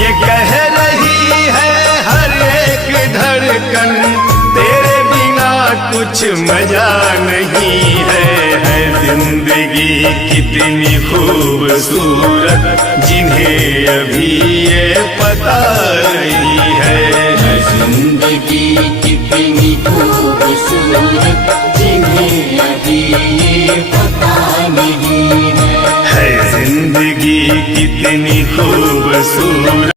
ये कह रही है हर एक धड़कन, तेरे बिना कुछ मजा नहीं है। जिंदगी कितनी खूबसूरत, जिन्हें अभी ये पता नहीं है। जिंदगी कितनी खूबसूरत, जिन्हें अभी ये पता नहीं है। जिंदगी कितनी खूबसूरत।